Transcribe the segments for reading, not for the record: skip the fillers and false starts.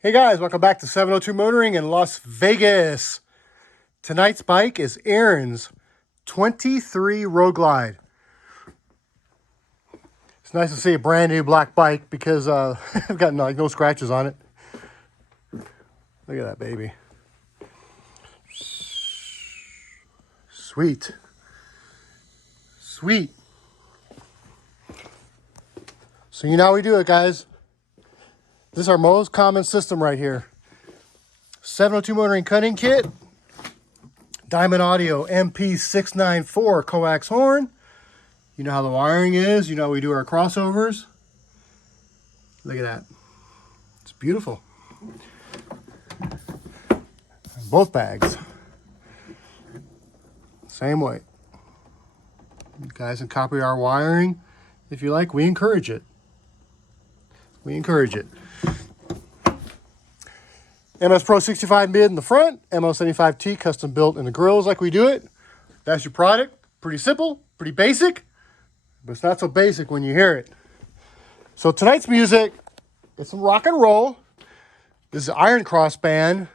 Hey guys, welcome back to 702 Motoring in Las Vegas. Tonight's bike is Aaron's 23 Road Glide. It's nice to see a brand new black bike because I've got no scratches on it. Look at that baby. Sweet. Sweet. So you know how we do it, guys. This is our most common system right here. 702 Motoring Cutting Kit. Diamond Audio MP694 coax horn. You know how the wiring is. You know how we do our crossovers. Look at that. It's beautiful. Both bags. Same way. You guys can copy our wiring if you like. We encourage it. We encourage it. MS Pro 65 mid in the front, MO75T custom built in the grills like we do it. That's your product. Pretty simple, pretty basic, but it's not so basic when you hear it. So tonight's music, it's some rock and roll. This is Iron Cross Band,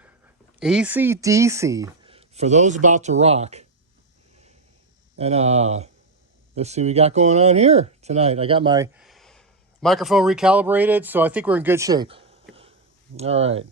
AC/DC, for those about to rock. And let's see what we got going on here tonight. I got my microphone recalibrated, so I think we're in good shape. All right.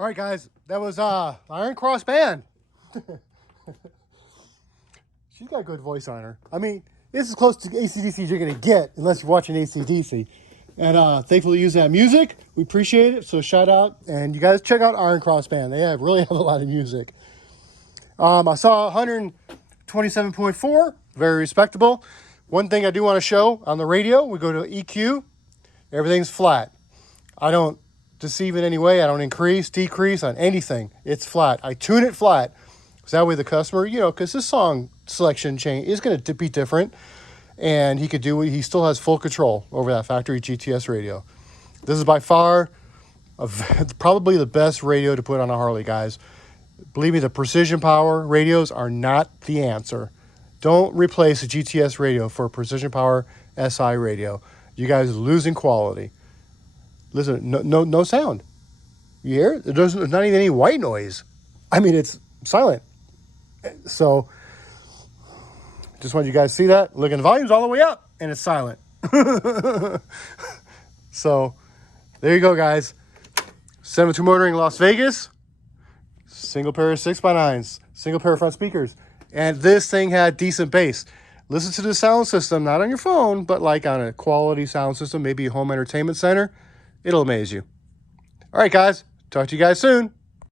All right, guys, that was Iron Cross Band. She's got a good voice on her. I mean, this is close to AC/DC as you're going to get, unless you're watching AC/DC. And thankfully use that music. We appreciate it. So shout out. And you guys check out Iron Cross Band. They really have a lot of music. I saw 120 27.4, very respectable. One thing I do want to show on the radio, we go to EQ, everything's flat. I don't deceive in any way. I don't increase, decrease on anything. It's flat. I tune it flat. So that way the customer, you know, because this song selection change is going to be different. And he still has full control over that factory GTS radio. This is by far probably the best radio to put on a Harley, guys. Believe me, the precision power radios are not the answer. Don't replace a GTS radio for a precision power SI radio. You guys are losing quality. Listen, no sound. You hear it? There's not even any white noise. I mean, it's silent. So, just wanted you guys to see that. Look, and the volume's all the way up, and it's silent. So, there you go, guys. 7.2 motoring Las Vegas. Single pair of 6x9s. Single pair of front speakers. And this thing had decent bass. Listen to the sound system, not on your phone, but like on a quality sound system, maybe a home entertainment center. It'll amaze you. All right, guys. Talk to you guys soon.